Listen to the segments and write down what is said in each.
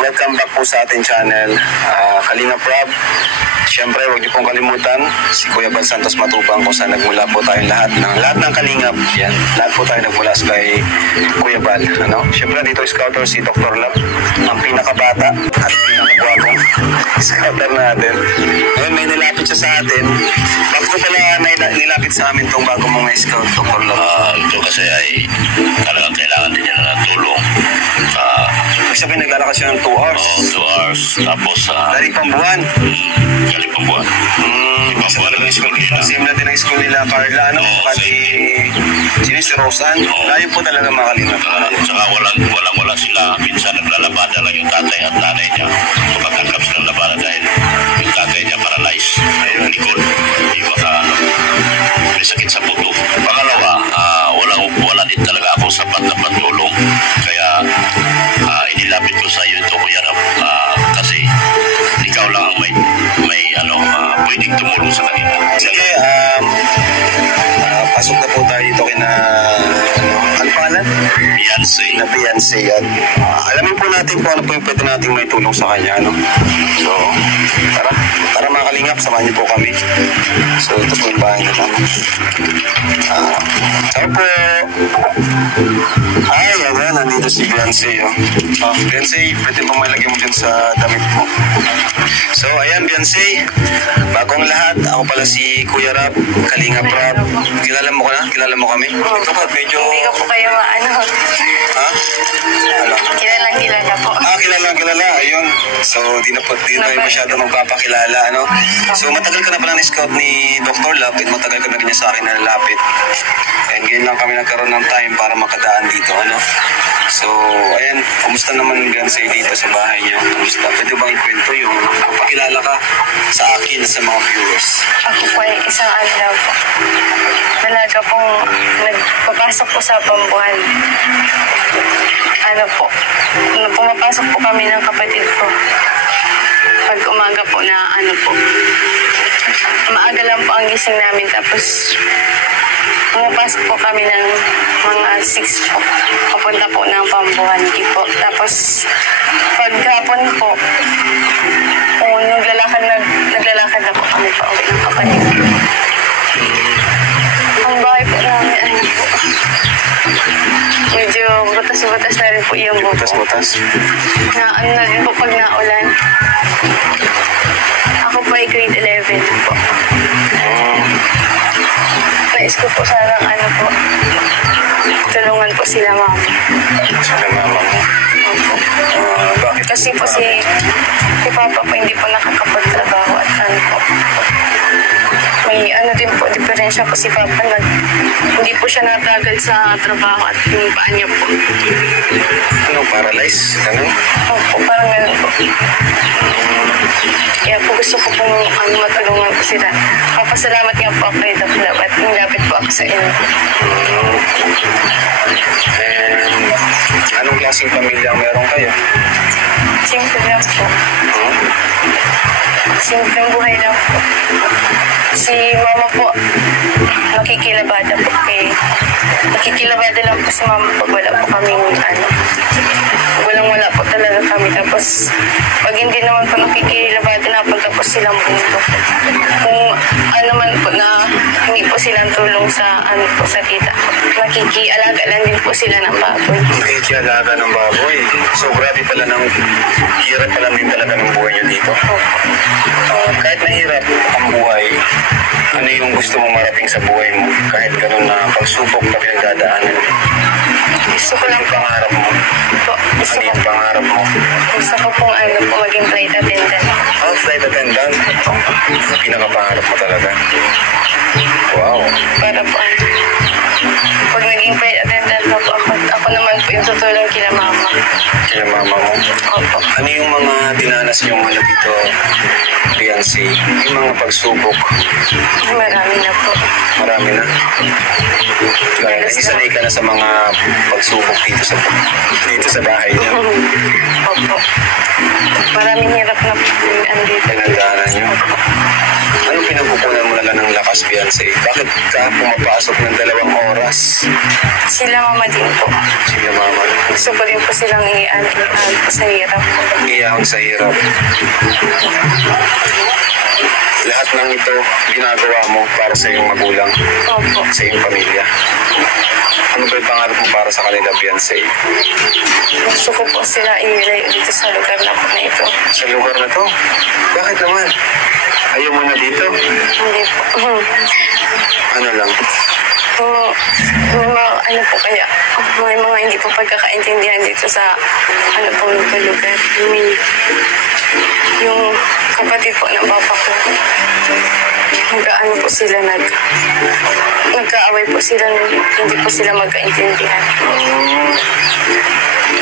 Welcome back po sa ating channel, Kalingap Rob. Siyempre, huwag niyo pong kalimutan si Kuya Bal Santos Matubang kung saan nagmula po tayong lahat ng Kalingap. Yan, lahat po tayo nagmula sa kay Kuya Bal. Siyempre, dito scouter si Dr. Lab, ang pinakabata at pinakagwapong scouter natin. Ngayon, may nilapit siya sa atin. Bakit ko pala nilapit sa amin itong bago mong scout, Dr. Lab? Ito kasi ay talagang kailangan din niya ng tulong. Ibig sabihin, naglalakad siya ng 2 hours. Oo, 2 hours. Tapos, galing pang buwan. Galing pang buwan. Kasi talagang school nila. Same natin ang school nila, Carla, si Rosan. Layo po talaga mga Kalingap. Saka walang sila. Minsan naglalabada lang yung tatay at nanay niya. Kapagkakap silang labada dahil yung tatay niya paralyzed. Ayun, likod. Di ba may sakit sa puto. Pangalawa, wala din talaga ako sapat na patulong. Kaya, inilapit ko sa iyo ito, Kuya Rab, kasi ikaw lang ang may pwedeng tumulong sa kanila. Sige, pasok na po tayo dito kina ano pangalan? Beyonce. At alamin po natin kung ano po yung pwede natin may tulong sa kanya, So, tara mga Kalingap, samahan niyo po kami. So, ito po yung bahay nila. Tara po. Ay, ayan, nandito si Beyonce. Beyonce, pwede pong malagyan mo dyan sa damit mo. So, ayan, Beyonce. Bagong lahat, ako pala si Kuya Rab, Kalingap Rab. Kilala mo ko na? Kilala mo kami? Ito po, medyo... Hindi ko po kayo Ha? Ano? Kilala po. Kilala. Ayun. So, di tayo masyado magpapakilala, So, matagal ka na pala ni-scout ni Dr. Lab, at matagal ka na rin niya sa akin nalalapit. And ngayon lang kami nagkaroon ng time para makadaan dito, So, ayan, kumusta naman Beyonce dito sa bahay niyo? Kumusta? Pwede bang ikwento yung pakilala ka sa akin sa mga viewers? Ako po ay isang araw po. Dalaga pong nagpapasok po sa pambuhan. Pumapasok po kami ng kapatid ko. Pag umaga po na maaga lang po ang gising namin. Tapos pumapasok po kami ng mga 6 po. Papunta po ng pambuhan po. Tapos paghapon po, naglalakad na po kami pa uwi ng kapatid ko. Ang bahay po namin, medyo butas-butas na rin po yung buko. Butas-butas? Na rin po pag naulan. Ako po ay grade 11 po. Nais ko po sanang tulungan po sila mama. Sila mama mo? Opo. Bakit? Kasi po si Papa po hindi po nakakapagtrabaho at po. May din po, diferensya po si Papa. Hindi po siya natagal sa trabaho at yung paa niya po. Paralyzed? Opo, parang ganun po. Kaya po gusto ko po matulungan po sila. Papasalamat nga po ako kay Dr. Lab at nilapit po ako sa inyo. Anong klaseng pamilya ang meron kayo? Simple lang po. Simple buhay lang po. Si mama po, nakikilabada po nakikilabada lang po si mama pag wala po kaming walang-wala po talaga kami. Tapos pag hindi naman po nakikilabada na pagkapos silang bundok. Kung man po na hindi po silang tulong sa sa tita, nakikialaga lang din po sila ng baboy. Nakikialaga ng baboy. So, grabe pala ng hirap pala din talaga ng buhay nyo dito. Kahit nahirap ang buhay, ano yung gusto mong marating sa buhay mo? Kahit ganun na pagsubok na pinagdadaanan. Gusto ko lang Ang pangarap mo. po. Ano yung pangarap mo? Gusto ko pong maging flight attendant. Flight attendant. Pinakapangarap mo talaga. Wow. Para po pag naging flight attendant na po ako naman po yung tutulong kila mama. Kaya mama mo. Opo. Ano yung mga dinanas yung dito, Beyonce? Yung mga pagsubok. Marami na po. Marami na. Kaya isanay ka na sa mga pagsubok dito sa bahay niyo. Opo. Maraming hirap na po yung andito. Pinagdaanan niyo. Anong pinagkukunan mo na lang ng lakas, Beyonce? Bakit ka pumapasok ng 2 oras? Sila mama din po. Sige, mama. Gusto ko rin po silang iaan sa hirap. Iyaon sa hirap. Lahat ng ito ginagawa mo para sa iyong magulang, Opo. sa iyong pamilya. Ano ba yung pangarap mo para sa kanila, Beyonce? Gusto ko po sila ilayo dito sa lugar na po na ito. Sa lugar na to? Bakit naman? Ayaw mo na dito? Hindi po. Ano lang? May mga po kaya, may mga hindi po pagkakaintindihan dito sa pong lugar. Yung kapatid po ng papa ko, po sila nagkaaway po sila, hindi po sila magkaintindihan.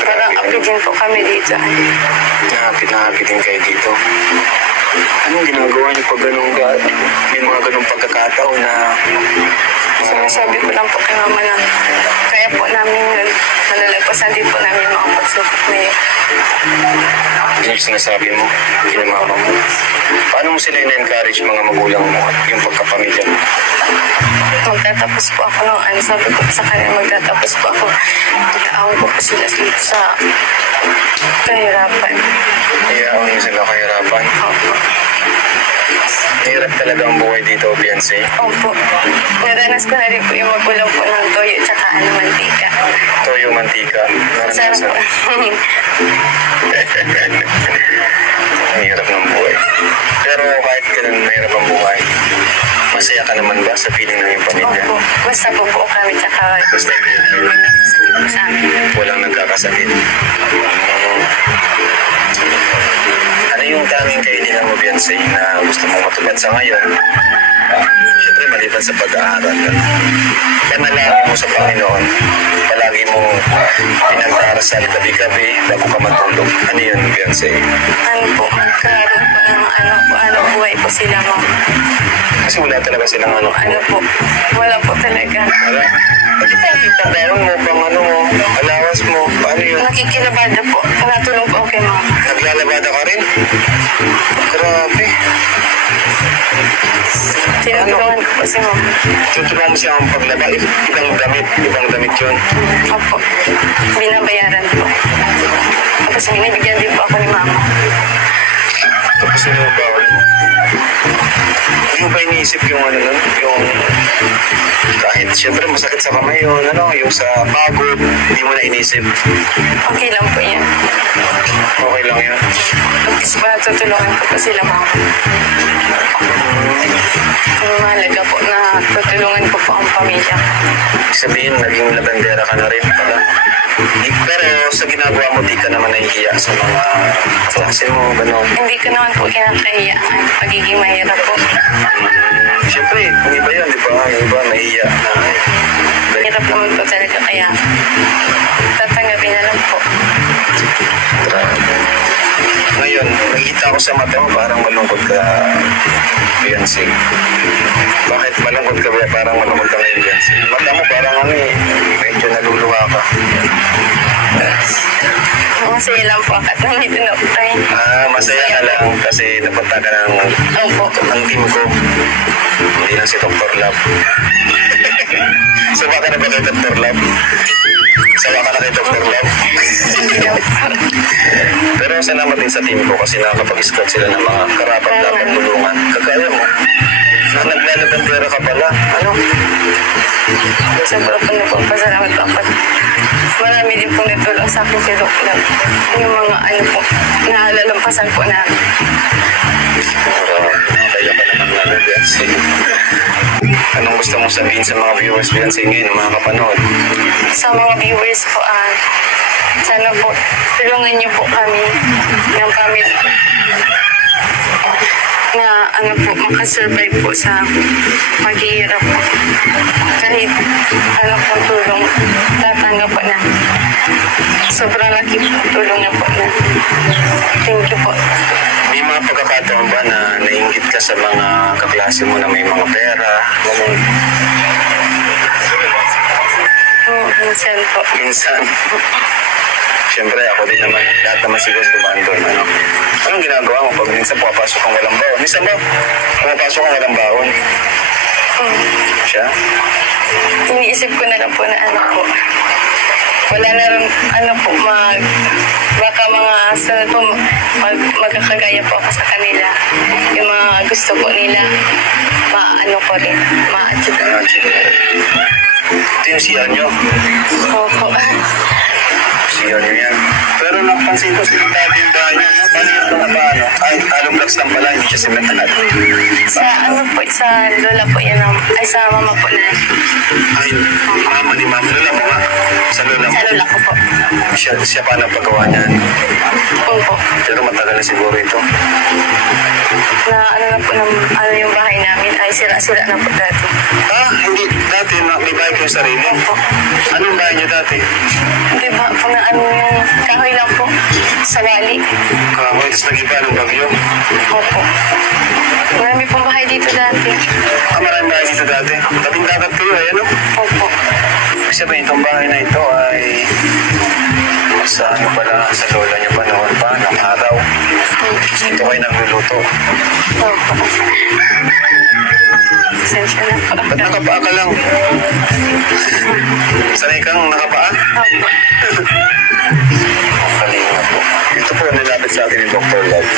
Parang api din po kami dito. Nahapi din kayo dito. Anong ginagawa niyo pag may mga ganong pagkakataon na Sinasabi ko lang po kay mama na kaya po namin yun. Malalagpasan din po namin yung mga pagsubok na yun. yun yung sinasabi mo, kinamama mo? Paano mo sila in-encourage mga magulang mo at yung pagkapamilya mo? Magtatapos po ako ng sabi ko sa kanila, magtatapos po ako. Iaawin ko po sila dito sa kahirapan. Iaawin mo sila kahirapan? Opo. Hirap talaga ang buhay dito, Beyonce. Opo. Naranas ko na rin po yung magulang po ng toyo tsaka mantika. Toyo, mantika. Sarap po. Ang hirap ng buhay. Pero kahit ganun mahirap ang buhay, masaya ka naman ba sa feeling ng iyong pamilya? Opo. Basta po po kami tsaka Basta sa amin. walang nagkakasakit. Ano yung tanging kailangan mo, Beyonce, na gusto mong matupad sa ngayon? Siyempre, maliban sa pag-aaral. Panalangin mo sa Panginoon. Palagi mong pinagdarasal gabi-gabi bago ka matulog. Ano yun, Beyonce? Ano po, magkaroon po ng buhay po sila mo. Kasi wala talaga silang Ano po, wala po talaga. Wala. Kasi pagkakataon mo, allowance mo, paano yun? Nakikilabada po. Natulong po ako kay mama. Naglalabada ka rin? Grabe. Tinutulungan ko po si mama. Tutulungan mo siya ang paglaba. Ibang damit yun. Opo. Binabayaran po. Tapos binibigyan din po ako ni mama. Tapos yun yung bawal mo. Hindi mo ba iniisip yung yung kahit siyempre masakit sa kamay yun, yung sa pagod, hindi mo na inisip. Okay lang po yan. Okay lang yun. Tapos tutulungan ko po sila mama. Ang mahalaga po na tutulungan ko po ang pamilya. Ibig sabihin, naging labandera ka na rin pala. Pero sa ginagawa mo, di ka naman nahihiya sa mga klase mo, gano'n. Hindi ko naman po kinakahiya ang pagiging mahirap po. Siyempre, kung iba yun, di ba? Yung iba, nahihiya na. Hirap naman po talaga kaya tatanggapin na lang po. Ngayon, nakikita ko sa mata mo, parang malungkot ka, Beyonce. Bakit malungkot ka ba? Parang malungkot ka ngayon, Beyonce. Mata mo parang medyo naluluha ka. Masaya lang po ako at nandito na po tayo. Masaya ka lang kasi napunta ka ng team ko. Hindi lang si Dr. Love. Sawa ka na ba kay Dr. Love? Sawa ka na kay Dr. Love? Pero salamat din sa team ko kasi nakakapag-scout sila ng mga karapat dapat tulungan. Kagaya mo, na bandera ka pala. Ano? Sobrang po nagpapasalamat po ako. Marami din po natulong sa akin si Doc Love. Yung mga ano po, naalalampasan po namin. Kaya pa naman na Beyonce. Anong gusto mong sabihin sa mga viewers Beyonce ngayon, mga kapanood? Sa mga viewers po, sana po, tulungan niyo po kami ng family na ano po, makasurvive po sa paghihirap po. Kahit ano po tulong, tatanggap po na. Sobrang laki po tulong na po na. Thank you po. May mga pagkakataon ba na nainggit ka sa mga kaklase mo na may mga pera? Minsan po. Minsan. Siyempre, ako din naman. Lahat naman siguro dumaan doon. Ano? Anong ginagawa mo pag minsan pumapasok kang walang baon? Minsan ba pumapasok kang walang baon? Siya? Iniisip ko na lang po na ano po. Wala na rin, ano po, baka mga sunod po, magkakagaya po ako sa kanila. Yung mga gusto po nila, maano ko rin, ma-achieve. Ito yung CR nyo. Opo. CR nyo yan. Pero napansin ko sila dati yung bahay nyo. No? Paano yung mga paano? Ay, halong blocks lang pala, hindi siya semental. Sa ano po, sa lola po yan, ay sa mama po na. Ay, mama ni mama. Lola mo nga. Sa lola mo. Sa lola ko po. Siya paano paggawa niyan? Opo. Pero matagal na siguro ito. Na ano na po, ano yung bahay namin, ay sira-sira na po dati. Hindi. Dati, may bahay kayo sarili. Opo. Anong bahay niyo dati? Di ba, kung na ano yung kahoy lang po, sa wali. Kahoy, tapos nag-iba ng bagyo. Opo. Marami pong bahay dito dati. Maraming bahay dito dati. Tabing dagat kayo, ano? Opo. Kasi ba itong bahay na ito ay sa ano pala, sa lola niyo pa noon pa, ng araw. Ito kayo nagluluto. Opo. Sensya na po. Ba't nakapaa ka lang? Sanay kang nakapaa? Opo. Kalinga po. Ito po nilapit sa atin ni Dr. Love.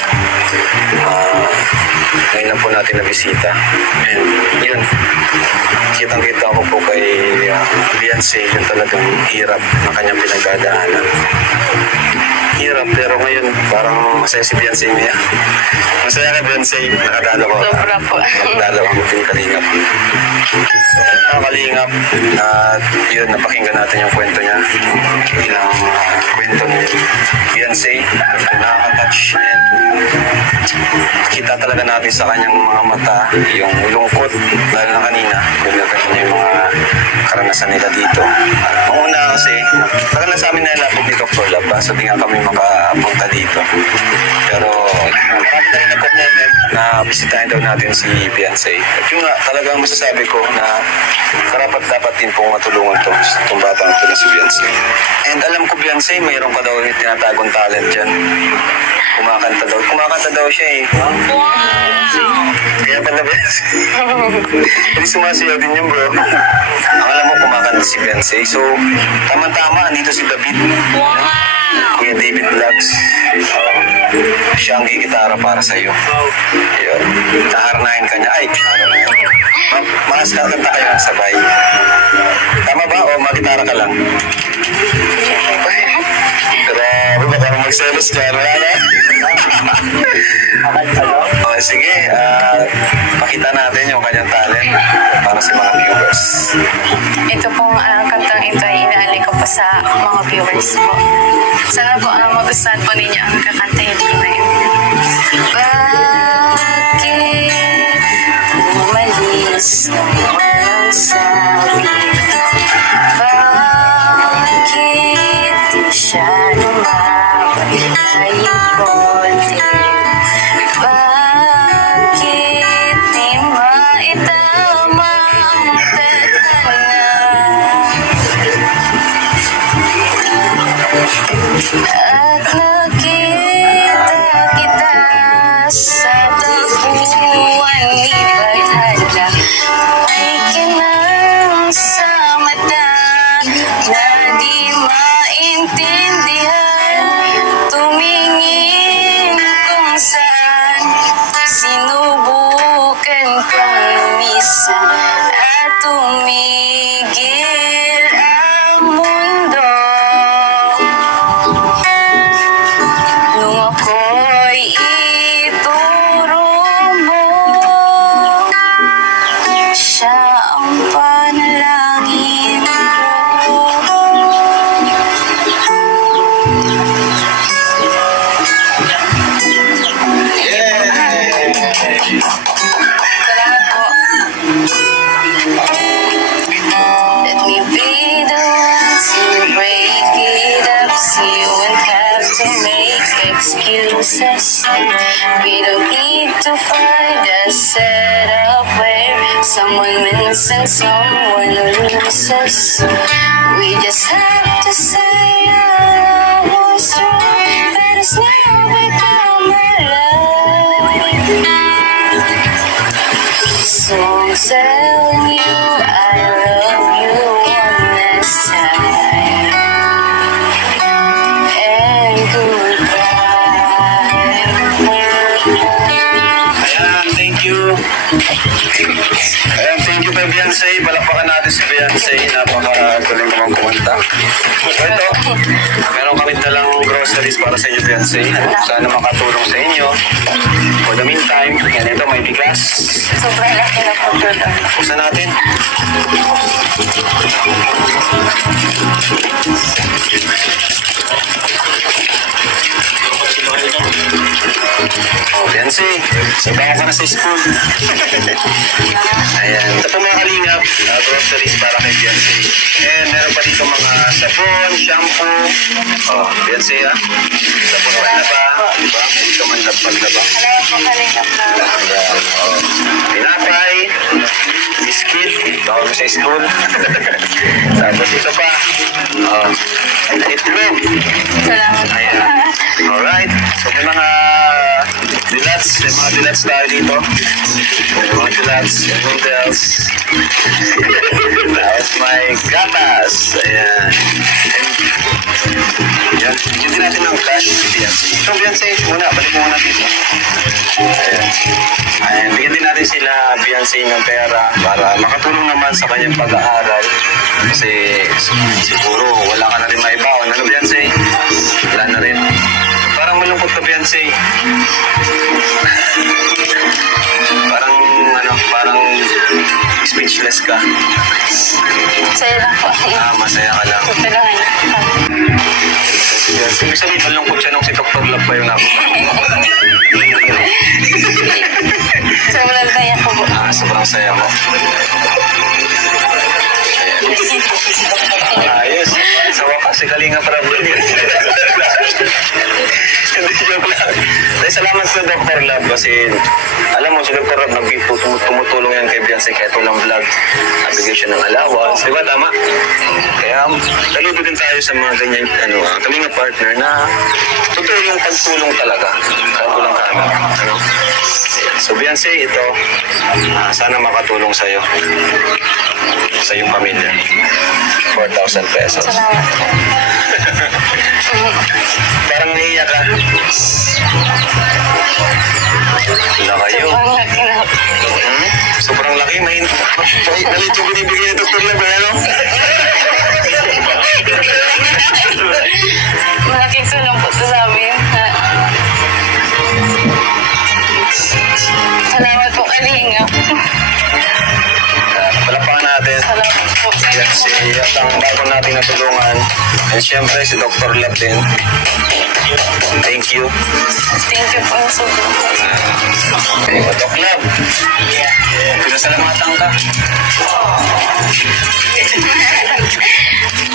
Ngayon lang po natin na bisita. And yun, kitang-kita ko po kay Beyonce yung talagang hirap na kanyang pinagdadaanan. Hirap, pero ngayon parang masaya si Beyonce niya. Masaya ka Beyonce, nakadalo ko. Sobra po. Nakadalo ako din kalingap. So, kalingap, at yun, napakinggan natin yung kwento niya. Ilang kwento ni Beyonce, nakaka-touch niya. Kita talaga natin sa kanyang mga mata yung lungkot, lalo na kanina, binigyan niya yung mga karanasan nila dito. At una kasi, talaga sa amin nalapit ni Dr. Love, so di nga kami makapunta dito. Pero marami na rin nagko-comment na bisitahin daw natin si Beyonce. At yun nga, talagang masasabi ko na karapat dapat din pong matulungan itong batang ito na si Beyonce. And alam ko Beyonce, mayroon ka daw yung tinatagong talent dyan. Kumakanta daw siya eh. Wow! Kaya pala Beyonce. Hindi sumasayaw din yun bro. Ang alam mo, kumakanta si Beyonce. So, tama-tama, andito si David. Wow! Kuya David Vlogs. Siya ang gigitara para sa iyo. Yun. Naharanahin ka niya. Ay, mas kakanta kayo ng sabay. Tama ba? O magitara ka lang? Grabe, baka magselos ka. Wala na? O, sige. Pakita natin yung kanyang talent para sa mga viewers. Ito pong kantang ito ay inaali ko pa sa mga viewers po. Sana po magustuhan po ninyo ang kakantahin ko na yun. Bakit umalis na walang sabi? Bakit di siya lumabay kahit konti? Bakit di maitama ang tadhana? At nakita kita sa tabuan ni Badhana, ay kinang sa minsan at tumigil ang mundo. Nung ako'y ituro mo, siya ang panalangin ko. Salamat po. Let me be the one to break it up, so you won't have to make excuses. We don't need to find a setup where someone wins and someone loses. We just have to say our was wrong, but it's now become my life. So I'm telling you I love you one last time, and goodbye. Ayan, thank you. Ayan, thank you kay Beyonce. Palakpakan natin si Beyonce. Napakagaling naman kumanta. So ito, meron kami dalang groceries para sa inyo, Beyonce. Sana makatulong sa inyo. For the meantime, yan ito, may bigas. Sobrang laki na po ito. Buksan natin. Oh, Beyonce, sabahan ka na sa school. Ayan. Ito po mga kalingap, groceries para kay Beyonce. And meron pa dito mga sabon, shampoo. Oh, Beyonce ha. Sabon pa na ba? Diba? May dito man labag-labag. Salamat po kalingap na. Ayan. Oh. Pinapay, biscuit, tawag mo sa school. Tapos ito pa. Oh. Itlog. Salamat po. Ayan. Alright. So may mga dilats. May mga dilats tayo dito. May mga dilats, noodles. Tapos may gatas. Ayan. Yan. Bigyan din natin ng cash. Yan. So Beyonce, muna. Balik muna dito. Ayan. Ayan. Bigyan din natin sila Beyonce ng pera para makatulong naman sa kanyang pag-aaral. Kasi siguro wala ka na rin maibaon. Ano Beyonce? Wala na rin. Parang malungkot ka Beyonce. Parang speechless ka. Masaya lang po. Masaya ka lang. Tutulungan niyo. Ibig sabihin, malungkot siya nung si Dr. Love pa yun ako. Sobrang saya ko po. Sobrang saya mo. Ayos. Sa wakas, si Kalinga Prab. Hindi, joke lang. Dahil salamat sa Dr. Love kasi alam mo, si Dr. Love tumutulong yan kay Beyonce kahit walang vlog. Nabigay siya ng allowance. Di ba? Tama? Kaya saludo din tayo sa mga ganyan Kalinga partner na totoo yung pagtulong talaga. Kahit walang camera. Ano? So Beyonce, ito sana makatulong sa'yo. Sa iyong pamilya. 4,000 pesos. Salamat po. Parang naiiyak ka. Wala kayo. Sobrang laki na. Sobrang laki. Nalit yung binibigay ni Dr. Lab. Malaking tulong po ito sa amin. Salamat po kalingap. Palapakan natin. Salamat po. Yan si at ang bago nating natulungan. And syempre si Dr. Lab din. Thank you. Thank you po sa Dr. Lab. Pinasalamatan ka.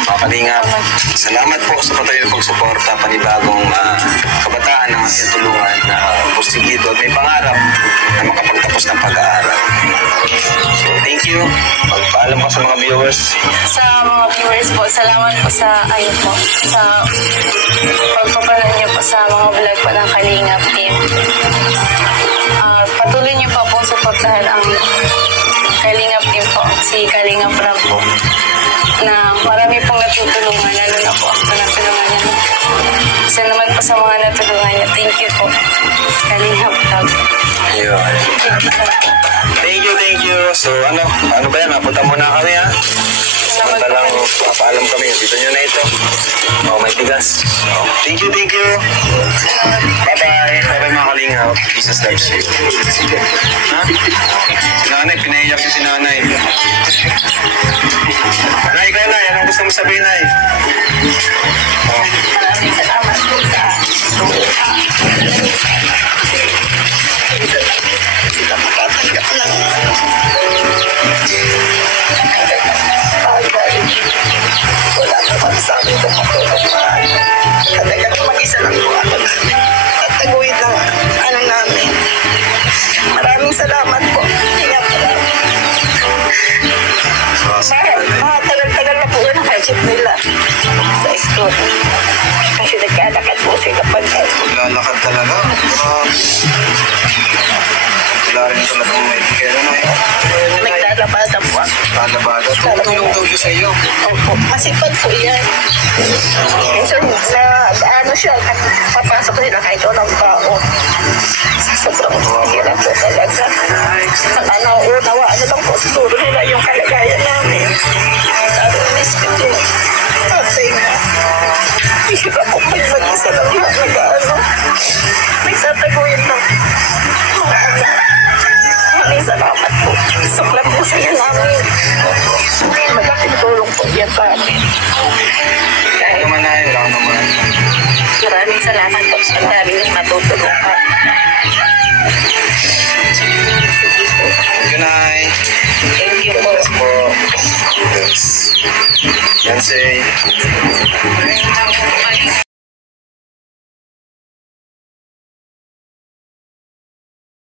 Mga kalingap, salamat po sa patuloy na pagsuporta panibagong kabataan ng ating tulungan na pustigido at may pangarap na makapagtapos ng pag-aaral. So, thank you. Magpaalam ko sa mga viewers. Sa mga viewers po, salamat po sa sa pagpapanood niyo po sa mga vlog po ng Kalingap team. Patuloy niyo pa po suportahan ang Kalingap team po, si Kalingap Prab po, na marami pong natutulungan, lalo na po ako natulungan niya. Isa naman po sa mga natulungan niya. Thank you po, Kalingap Prab. Ayun. Thank you, thank you. So ano ba yan? Napunta muna kami ha. Samanta lang, papaalam kami. Dito nyo na ito. May bigas. Thank you. Bye-bye. Bye-bye mga kalingap. Jesus loves you. Ha? Si nanay, pinaiyak si nanay. Nay, kayo nay. Anong gusto mo sabihin, nay? Maraming salamat po sa sila makatanggap ng bagay. Wala naman sa amin kung matulog pa. Talagang mag-isa lang po ako at taguin ng ano namin. Maraming salamat po. Kaya matagal-tagal na po na hardship nila sa school. Kasi nagkalakad po sila pagka. Maglalakad talaga. Wala rin talagang may kaya na Naglalabada po ako. Lalabada. Tulong daw siya sa iyo. Opo, masipag po yan. Minsan ano siya, papasok nila kahit walang tao. Sobrang hirap po talaga. Unawaan na lang po siguro nila yung kalagayan namin. Sabi ng Espiritu yung tatay na. Hirap po kayo mag-isa lang nagtataguin lang. Maraming salamat po. Suklan po sa iyo namin. Malaking tulong po yan sa amin. Wala naman na yun. Wala naman. Maraming salamat po sa dami ng matutulungan. Good night. Thank you po. Yes po. Yes. Yan say.